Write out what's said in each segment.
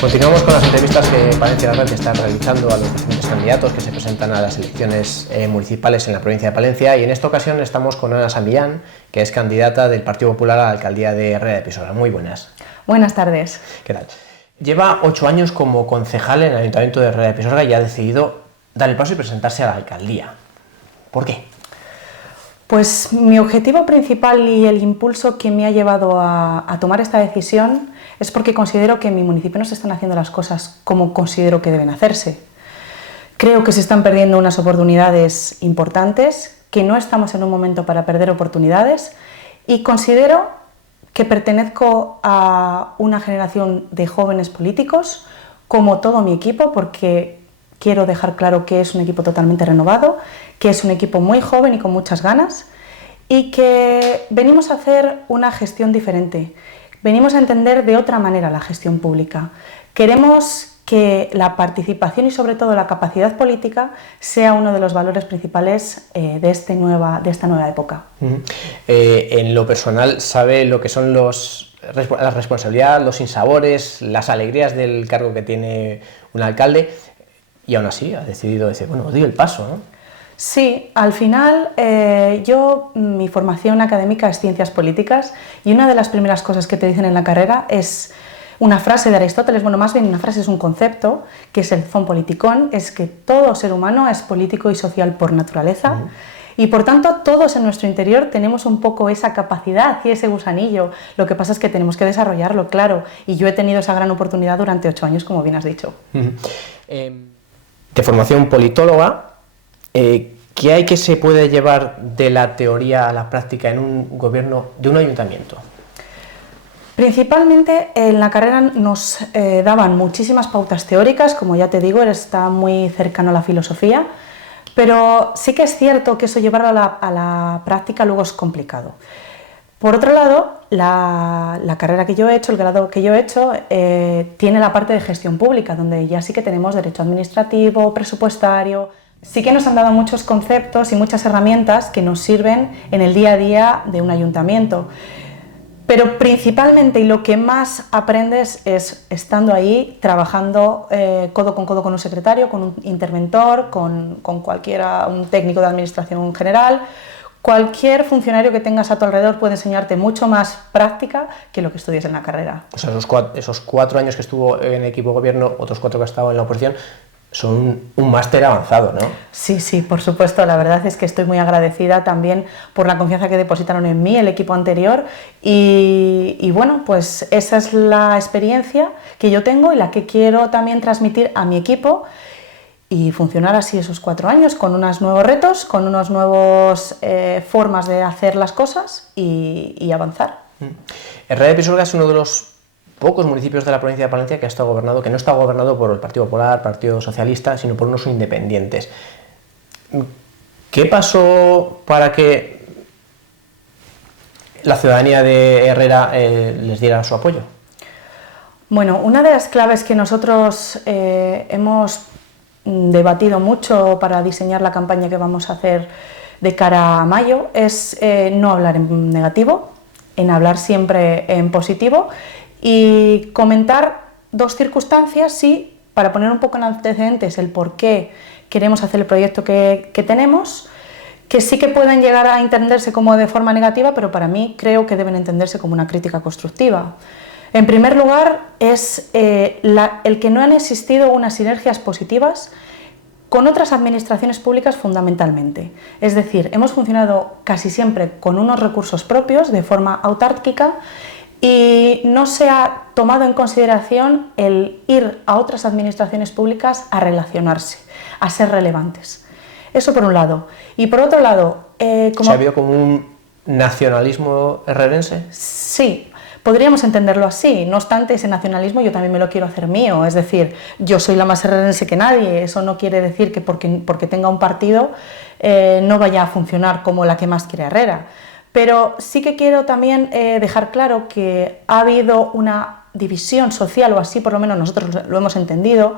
Continuamos con las entrevistas que Palencia Red está realizando a los diferentes candidatos que se presentan a las elecciones municipales en la provincia de Palencia, y en esta ocasión estamos con Ana San Millán, que es candidata del Partido Popular a la alcaldía de Herrera de Pisuerga. Muy buenas. Buenas tardes. ¿Qué tal? Lleva 8 años como concejal en el Ayuntamiento de Herrera de Pisuerga y ha decidido dar el paso y presentarse a la alcaldía. ¿Por qué? Pues mi objetivo principal y el impulso que me ha llevado a tomar esta decisión es porque considero que en mi municipio no se están haciendo las cosas como considero que deben hacerse. Creo que se están perdiendo unas oportunidades importantes, que no estamos en un momento para perder oportunidades, y considero que pertenezco a una generación de jóvenes políticos, como todo mi equipo, porque quiero dejar claro que es un equipo totalmente renovado, que es un equipo muy joven y con muchas ganas, y que venimos a hacer una gestión diferente. Venimos a entender de otra manera la gestión pública. Queremos que la participación y sobre todo la capacidad política sea uno de los valores principales de esta nueva época. En lo personal, ¿sabe lo que son la responsabilidad, los sinsabores, las alegrías del cargo que tiene un alcalde? Y aún así ha decidido decir, bueno, doy el paso, ¿no? Sí, al final mi formación académica es ciencias políticas, y una de las primeras cosas que te dicen en la carrera es una frase de Aristóteles, bueno, más bien una frase, es un concepto, que es el zoon politikon, es que todo ser humano es político y social por naturaleza. Y por tanto todos en nuestro interior tenemos un poco esa capacidad y ese gusanillo. Lo que pasa es que tenemos que desarrollarlo, claro, y yo he tenido esa gran oportunidad durante 8 años, como bien has dicho. De formación politóloga, ¿qué hay que se puede llevar de la teoría a la práctica en un gobierno de un ayuntamiento? Principalmente en la carrera nos daban muchísimas pautas teóricas, como ya te digo, está muy cercano a la filosofía, pero sí que es cierto que eso llevarlo a la práctica luego es complicado. Por otro lado, la carrera que yo he hecho, el grado que yo he hecho, tiene la parte de gestión pública, donde ya sí que tenemos derecho administrativo, presupuestario. Sí que nos han dado muchos conceptos y muchas herramientas que nos sirven en el día a día de un ayuntamiento. Pero principalmente, y lo que más aprendes, es estando ahí, trabajando codo con un secretario, con un interventor, con cualquiera, un técnico de administración general. Cualquier funcionario que tengas a tu alrededor puede enseñarte mucho más práctica que lo que estudies en la carrera. O sea, esos 4 años que estuvo en el equipo de gobierno, otros 4 que ha estado en la oposición, son un máster avanzado, ¿no? Sí, sí, por supuesto. La verdad es que estoy muy agradecida también por la confianza que depositaron en mí, el equipo anterior, y bueno, pues esa es la experiencia que yo tengo y la que quiero también transmitir a mi equipo, y funcionar así esos 4 años con unos nuevos retos, con unas nuevas formas de hacer las cosas y avanzar. Herrera de Pisuerga es uno de los pocos municipios de la provincia de Palencia que no está gobernado por el Partido Popular, Partido Socialista, sino por unos independientes. ¿Qué pasó para que la ciudadanía de Herrera les diera su apoyo? Bueno, una de las claves que nosotros hemos debatido mucho para diseñar la campaña que vamos a hacer de cara a mayo es no hablar en negativo, en hablar siempre en positivo, y comentar 2 circunstancias, sí, para poner un poco en antecedentes el por qué queremos hacer el proyecto que tenemos, que sí que pueden llegar a entenderse como de forma negativa, pero para mí creo que deben entenderse como una crítica constructiva. En primer lugar, es el que no han existido unas sinergias positivas con otras administraciones públicas fundamentalmente. Es decir, hemos funcionado casi siempre con unos recursos propios de forma autárquica, y no se ha tomado en consideración el ir a otras administraciones públicas a relacionarse, a ser relevantes. Eso por un lado. Y por otro lado... ¿Ha habido como un nacionalismo herrerense? Sí, podríamos entenderlo así. No obstante, ese nacionalismo yo también me lo quiero hacer mío. Es decir, yo soy la más herrerense que nadie. Eso no quiere decir que porque tenga un partido no vaya a funcionar como la que más quiere Herrera. Pero sí que quiero también dejar claro que ha habido una división social, o así por lo menos nosotros lo hemos entendido,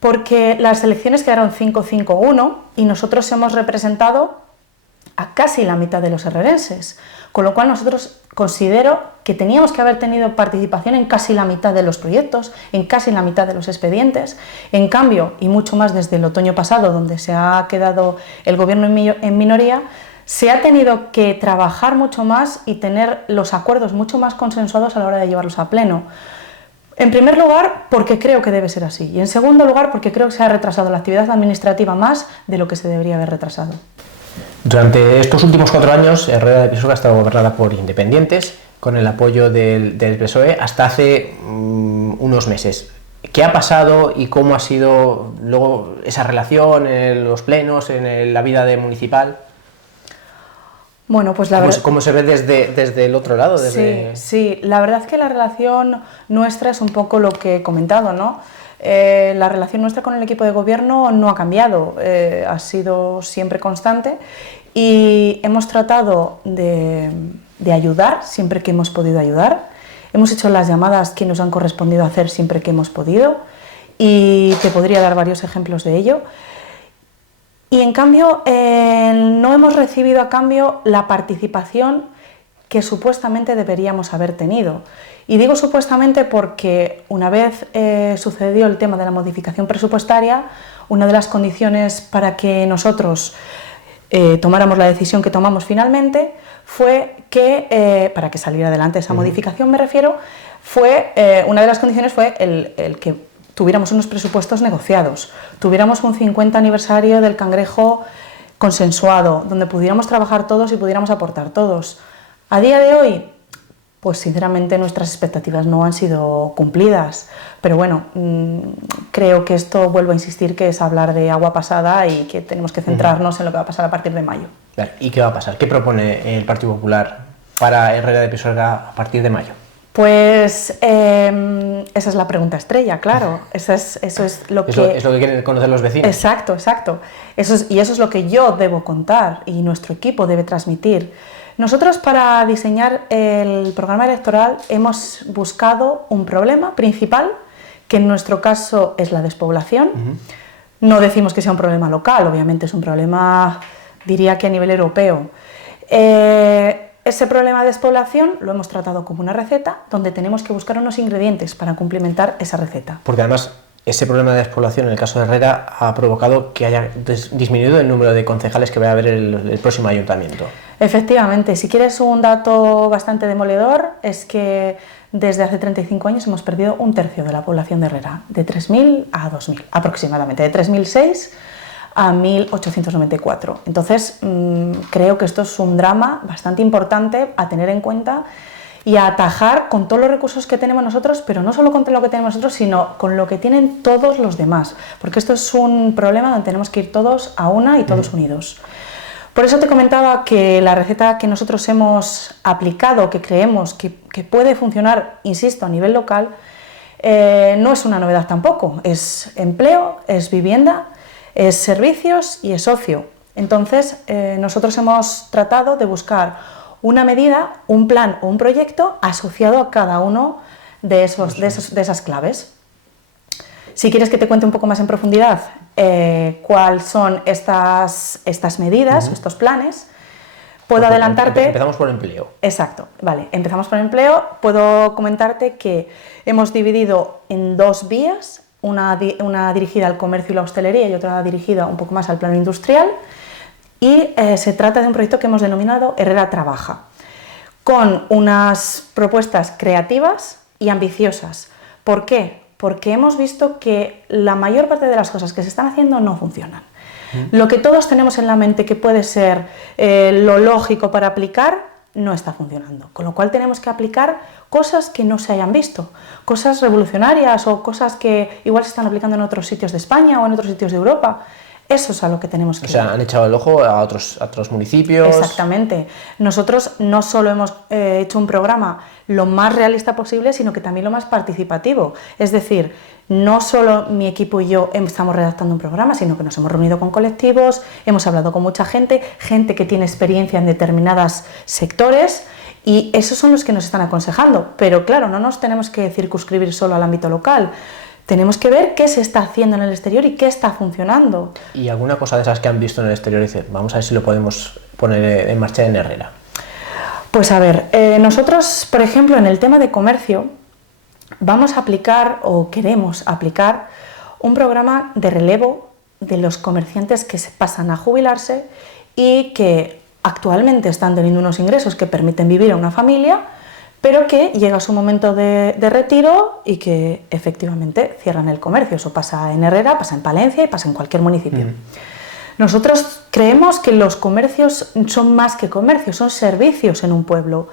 porque las elecciones quedaron 5-5-1 y nosotros hemos representado a casi la mitad de los herrerenses, con lo cual nosotros considero que teníamos que haber tenido participación en casi la mitad de los proyectos, en casi la mitad de los expedientes. En cambio, y mucho más desde el otoño pasado, donde se ha quedado el gobierno en minoría, se ha tenido que trabajar mucho más y tener los acuerdos mucho más consensuados a la hora de llevarlos a pleno. En primer lugar, porque creo que debe ser así, y en segundo lugar, porque creo que se ha retrasado la actividad administrativa más de lo que se debería haber retrasado. Durante estos últimos 4 años, Herrera de Pisuerga ha estado gobernada por independientes, con el apoyo del PSOE, hasta hace unos meses. ¿Qué ha pasado y cómo ha sido luego esa relación en los plenos, en la vida municipal? Bueno, pues la verdad... ¿Cómo se ve desde el otro lado? Sí, la verdad es que la relación nuestra es un poco lo que he comentado, ¿no? La relación nuestra con el equipo de gobierno no ha cambiado, ha sido siempre constante y hemos tratado de ayudar siempre que hemos podido ayudar. Hemos hecho las llamadas que nos han correspondido hacer siempre que hemos podido y te podría dar varios ejemplos de ello. Y en cambio, no hemos recibido a cambio la participación que supuestamente deberíamos haber tenido. Y digo supuestamente porque una vez sucedió el tema de la modificación presupuestaria, una de las condiciones para que nosotros tomáramos la decisión que tomamos finalmente fue que, para que saliera adelante esa modificación me refiero, una de las condiciones fue el que tuviéramos unos presupuestos negociados, tuviéramos un 50 aniversario del Cangrejo consensuado, donde pudiéramos trabajar todos y pudiéramos aportar todos. A día de hoy, pues sinceramente nuestras expectativas no han sido cumplidas, pero bueno, creo que esto, vuelvo a insistir, que es hablar de agua pasada y que tenemos que centrarnos en lo que va a pasar a partir de mayo. ¿Y qué va a pasar? ¿Qué propone el Partido Popular para Herrera de Pisuerga a partir de mayo? Pues esa es la pregunta estrella, claro. Eso es lo que quieren conocer los vecinos. Exacto. Eso es lo que yo debo contar y nuestro equipo debe transmitir. Nosotros, para diseñar el programa electoral, hemos buscado un problema principal, que en nuestro caso es la despoblación. No decimos que sea un problema local, obviamente es un problema, diría que a nivel europeo. Ese problema de despoblación lo hemos tratado como una receta donde tenemos que buscar unos ingredientes para complementar esa receta. Porque además ese problema de despoblación en el caso de Herrera ha provocado que haya disminuido el número de concejales que va a haber el próximo ayuntamiento. Efectivamente, si quieres un dato bastante demoledor, es que desde hace 35 años hemos perdido un tercio de la población de Herrera, de 3.000 a 2.000 aproximadamente, de 3.006 a 1.894. Entonces, creo que esto es un drama bastante importante a tener en cuenta y a atajar con todos los recursos que tenemos nosotros, pero no solo con lo que tenemos nosotros, sino con lo que tienen todos los demás, porque esto es un problema donde tenemos que ir todos a una y todos unidos. Por eso te comentaba que la receta que nosotros hemos aplicado, que creemos que puede funcionar, insisto, a nivel local, no es una novedad tampoco, es empleo, es vivienda, es servicios y es ocio. Entonces, nosotros hemos tratado de buscar una medida, un plan o un proyecto asociado a cada uno de esas claves. Si quieres que te cuente un poco más en profundidad cuáles son estas medidas o estos planes, puedo adelantarte... Empezamos por empleo. Exacto, vale, empezamos por empleo. Puedo comentarte que hemos dividido en 2 vías, una dirigida al comercio y la hostelería y otra dirigida un poco más al plano industrial. Y se trata de un proyecto que hemos denominado Herrera Trabaja, con unas propuestas creativas y ambiciosas. ¿Por qué? Porque hemos visto que la mayor parte de las cosas que se están haciendo no funcionan. Lo que todos tenemos en la mente que puede ser lo lógico para aplicar, no está funcionando. Con lo cual tenemos que aplicar cosas que no se hayan visto, cosas revolucionarias o cosas que igual se están aplicando en otros sitios de España o en otros sitios de Europa. Eso es a lo que tenemos que ir. O sea, han echado el ojo a otros municipios. Exactamente. Nosotros no solo hemos hecho un programa lo más realista posible, sino que también lo más participativo. Es decir, no solo mi equipo y yo estamos redactando un programa, sino que nos hemos reunido con colectivos, hemos hablado con mucha gente que tiene experiencia en determinados sectores, y esos son los que nos están aconsejando. Pero claro, no nos tenemos que circunscribir solo al ámbito local. tenemos que ver qué se está haciendo en el exterior y qué está funcionando. ¿Y alguna cosa de esas que han visto en el exterior y dicen, vamos a ver si lo podemos poner en marcha en Herrera? Pues a ver, nosotros, por ejemplo, en el tema de comercio, vamos a aplicar o queremos aplicar un programa de relevo de los comerciantes que se pasan a jubilarse y que actualmente están teniendo unos ingresos que permiten vivir a una familia, pero que llega su momento de retiro y que efectivamente cierran el comercio. Eso pasa en Herrera, pasa en Palencia y pasa en cualquier municipio. Nosotros creemos que los comercios son más que comercios, son servicios en un pueblo.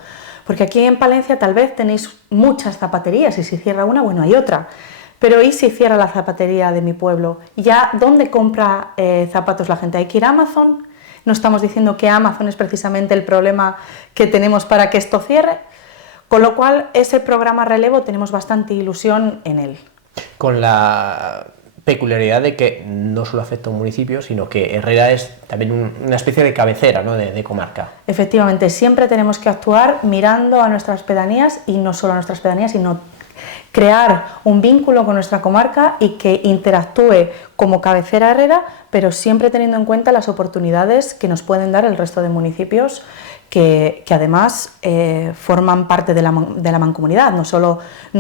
Porque aquí en Palencia tal vez tenéis muchas zapaterías y si cierra una, bueno, hay otra. Pero ¿y si cierra la zapatería de mi pueblo? ¿Ya dónde compra zapatos la gente? ¿Hay que ir a Amazon? No estamos diciendo que Amazon es precisamente el problema que tenemos para que esto cierre. Con lo cual, ese programa relevo tenemos bastante ilusión en él. Con la peculiaridad de que no solo afecta a un municipio, sino que Herrera es también una especie de cabecera, ¿no?, de comarca. Efectivamente, siempre tenemos que actuar mirando a nuestras pedanías y no solo a nuestras pedanías, sino crear un vínculo con nuestra comarca y que interactúe como cabecera Herrera, pero siempre teniendo en cuenta las oportunidades que nos pueden dar el resto de municipios que además forman parte de la mancomunidad. No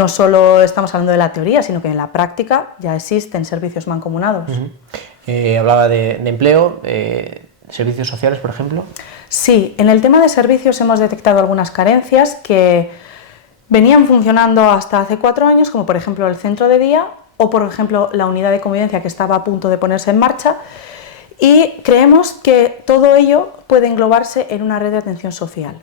solo estamos hablando de la teoría, sino que en la práctica ya existen servicios mancomunados. Hablaba de empleo, servicios sociales, por ejemplo. Sí, en el tema de servicios hemos detectado algunas carencias que venían funcionando hasta hace 4 años, como por ejemplo el centro de día o por ejemplo la unidad de convivencia que estaba a punto de ponerse en marcha. Y creemos que todo ello puede englobarse en una red de atención social.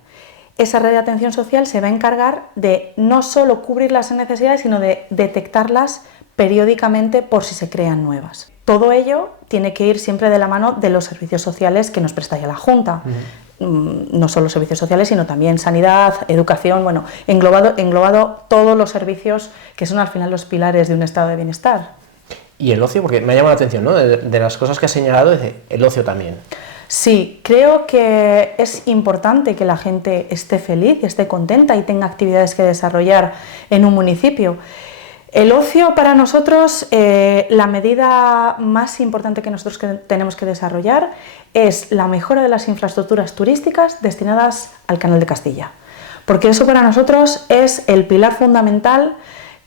Esa red de atención social se va a encargar de no solo cubrir las necesidades, sino de detectarlas periódicamente por si se crean nuevas. Todo ello tiene que ir siempre de la mano de los servicios sociales que nos presta ya la Junta. No solo servicios sociales, sino también sanidad, educación, bueno, englobado todos los servicios que son al final los pilares de un estado de bienestar. Y el ocio, porque me ha llamado la atención, ¿no?, de las cosas que has señalado, el ocio también. Sí, creo que es importante que la gente esté feliz y esté contenta y tenga actividades que desarrollar en un municipio. El ocio para nosotros, la medida más importante que nosotros tenemos que desarrollar es la mejora de las infraestructuras turísticas destinadas al Canal de Castilla, porque eso para nosotros es el pilar fundamental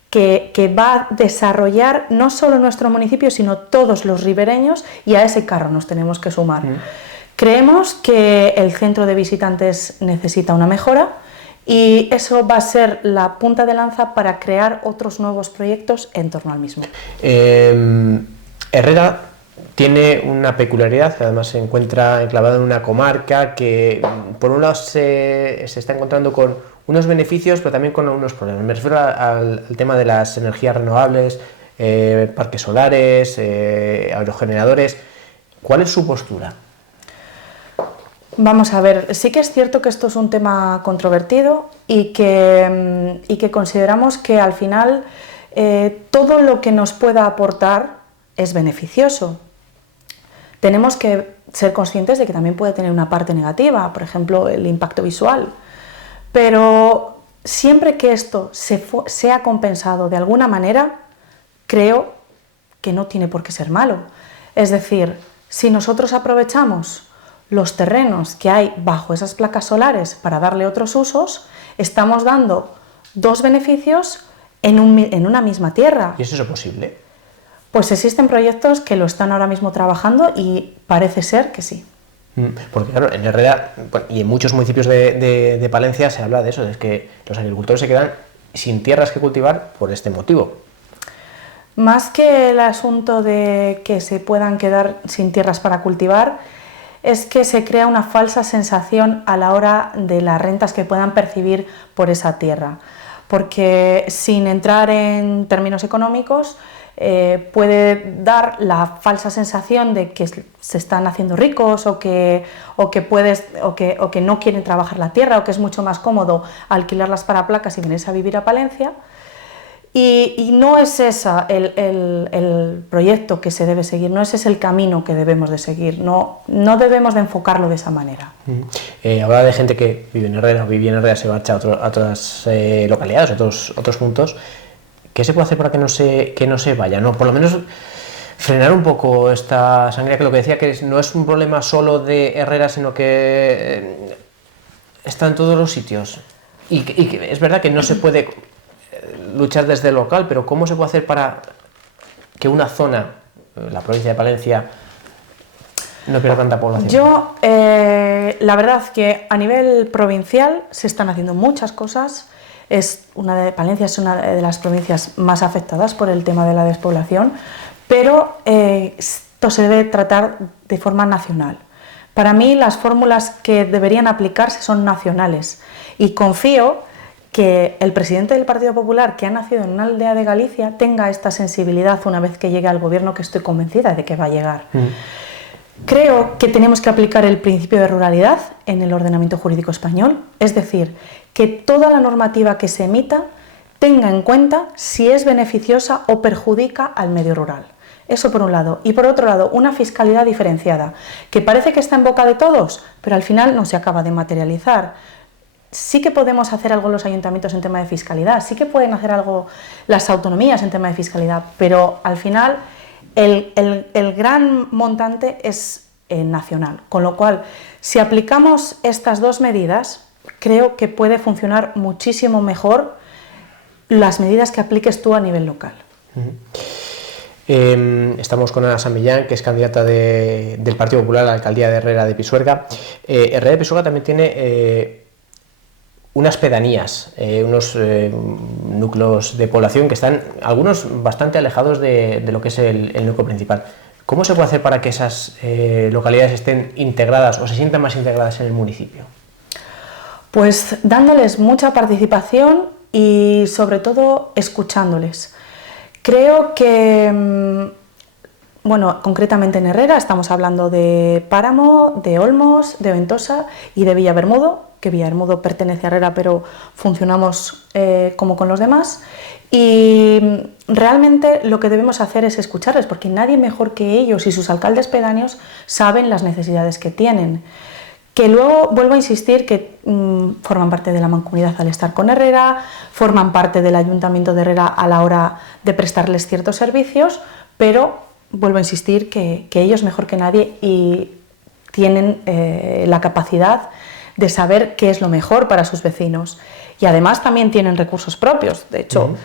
que va a desarrollar no solo nuestro municipio, sino todos los ribereños, y a ese carro nos tenemos que sumar. Creemos que el centro de visitantes necesita una mejora y eso va a ser la punta de lanza para crear otros nuevos proyectos en torno al mismo. Herrera tiene una peculiaridad, que además se encuentra enclavada en una comarca que por un lado se está encontrando con unos beneficios, pero también con algunos problemas. Me refiero al tema de las energías renovables, parques solares, aerogeneradores. ¿Cuál es su postura? Vamos a ver, sí que es cierto que esto es un tema controvertido y que consideramos que al final todo lo que nos pueda aportar es beneficioso. Tenemos que ser conscientes de que también puede tener una parte negativa, por ejemplo, el impacto visual. Pero siempre que esto sea compensado de alguna manera, creo que no tiene por qué ser malo. Es decir, si nosotros aprovechamos los terrenos que hay bajo esas placas solares para darle otros usos, estamos dando 2 beneficios en una misma tierra. ¿Y es eso posible? Pues existen proyectos que lo están ahora mismo trabajando y parece ser que sí. Porque claro, en Herrera y en muchos municipios de Palencia se habla de eso, de que los agricultores se quedan sin tierras que cultivar por este motivo. Más que el asunto de que se puedan quedar sin tierras para cultivar, es que se crea una falsa sensación a la hora de las rentas que puedan percibir por esa tierra. Porque sin entrar en términos económicos, puede dar la falsa sensación de que se están haciendo ricos o que no quieren trabajar la tierra o que es mucho más cómodo alquilarlas para placas y venirse a vivir a Palencia. Y no es ese el proyecto que se debe seguir, no ese es el camino que debemos de seguir, no debemos de enfocarlo de esa manera. Hablaba de gente que vive en Herrera, se marcha a otras localidades, otros puntos. ¿Qué se puede hacer para que no se vaya? ¿No? Por lo menos frenar un poco esta sangría, que lo que decía, que no es un problema solo de Herrera, sino que está en todos los sitios. Y que es verdad que no se puede luchar desde el local, pero ¿cómo se puede hacer para que una zona, la provincia de Palencia, no pierda tanta población? Yo, la verdad que a nivel provincial se están haciendo muchas cosas. Palencia es una de las provincias más afectadas por el tema de la despoblación, pero esto se debe tratar de forma nacional. Para mí las fórmulas que deberían aplicarse son nacionales y confío que el presidente del Partido Popular, que ha nacido en una aldea de Galicia, tenga esta sensibilidad una vez que llegue al gobierno, que estoy convencida de que va a llegar. Creo que tenemos que aplicar el principio de ruralidad en el ordenamiento jurídico español, es decir, que toda la normativa que se emita tenga en cuenta si es beneficiosa o perjudica al medio rural. Eso por un lado. Y por otro lado, una fiscalidad diferenciada, que parece que está en boca de todos, pero al final no se acaba de materializar. Sí que podemos hacer algo los ayuntamientos en tema de fiscalidad, sí que pueden hacer algo las autonomías en tema de fiscalidad, pero al final el gran montante es nacional. Con lo cual, si aplicamos estas dos medidas, creo que puede funcionar muchísimo mejor las medidas que apliques tú a nivel local. Estamos con Ana San Millán, que es candidata del Partido Popular a la alcaldía de Herrera de Pisuerga. Herrera de Pisuerga también tiene unas pedanías, unos núcleos de población que están, algunos bastante alejados de lo que es el núcleo principal. ¿Cómo se puede hacer para que esas localidades estén integradas o se sientan más integradas en el municipio? Pues dándoles mucha participación y sobre todo escuchándoles. Creo que, bueno, concretamente en Herrera estamos hablando de Páramo, de Olmos, de Ventosa y de Villabermudo, que Villabermudo pertenece a Herrera, pero funcionamos como con los demás. Y realmente lo que debemos hacer es escucharles, porque nadie mejor que ellos y sus alcaldes pedáneos saben las necesidades que tienen. Que luego, vuelvo a insistir, que forman parte de la mancomunidad al estar con Herrera, forman parte del Ayuntamiento de Herrera a la hora de prestarles ciertos servicios, pero vuelvo a insistir que ellos mejor que nadie y tienen la capacidad de saber qué es lo mejor para sus vecinos. Y además también tienen recursos propios. De hecho,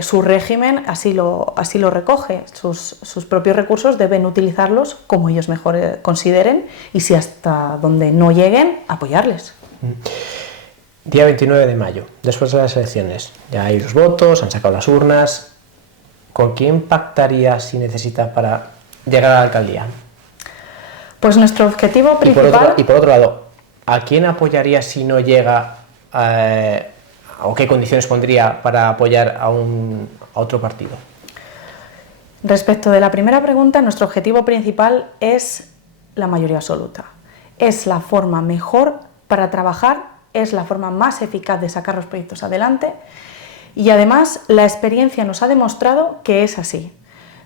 su régimen así lo recoge. Sus propios recursos deben utilizarlos como ellos mejor consideren y si hasta donde no lleguen, apoyarles. Día 29 de mayo, después de las elecciones. Ya hay los votos, han sacado las urnas. ¿Con quién pactaría si necesita para llegar a la alcaldía? Pues nuestro objetivo principal... Y por otro lado, ¿a quién apoyaría si no llega o qué condiciones pondría para apoyar a otro partido? Respecto de la primera pregunta, nuestro objetivo principal es la mayoría absoluta. Es la forma mejor para trabajar, es la forma más eficaz de sacar los proyectos adelante y además la experiencia nos ha demostrado que es así.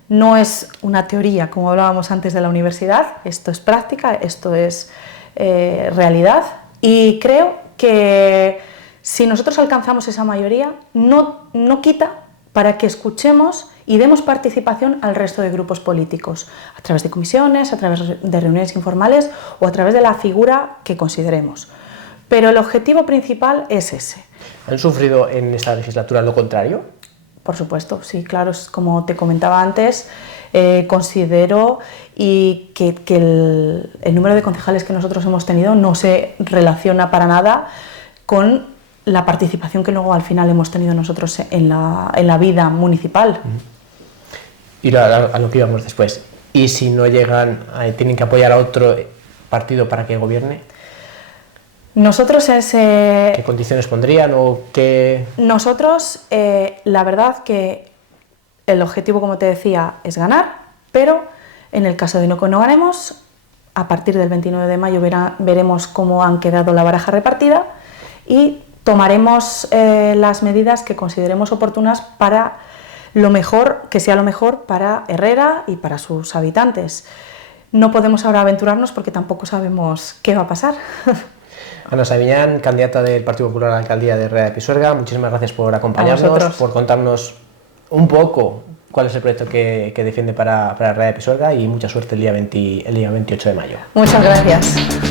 No es una teoría, como hablábamos antes de la universidad, esto es práctica, esto es realidad y creo que si nosotros alcanzamos esa mayoría, no quita para que escuchemos y demos participación al resto de grupos políticos, a través de comisiones, a través de reuniones informales o a través de la figura que consideremos. Pero el objetivo principal es ese. ¿Han sufrido en esta legislatura lo contrario? Por supuesto, sí, claro, como te comentaba antes, considero y que el número de concejales que nosotros hemos tenido no se relaciona para nada con la participación que luego al final hemos tenido nosotros en la vida municipal. Y a lo que íbamos después, ¿y si no llegan, tienen que apoyar a otro partido para que gobierne? Nosotros ¿Qué condiciones pondrían o qué...? Nosotros, la verdad que el objetivo, como te decía, es ganar, pero en el caso de que no ganemos, a partir del 29 de mayo veremos cómo han quedado la baraja repartida y tomaremos las medidas que consideremos oportunas para que sea lo mejor para Herrera y para sus habitantes. No podemos ahora aventurarnos porque tampoco sabemos qué va a pasar. Ana San Millán, candidata del Partido Popular a la alcaldía de Herrera de Pisuerga, muchísimas gracias por acompañarnos, por contarnos un poco cuál es el proyecto que defiende para Radio Pisuerga y mucha suerte el día 28 de mayo. Muchas gracias.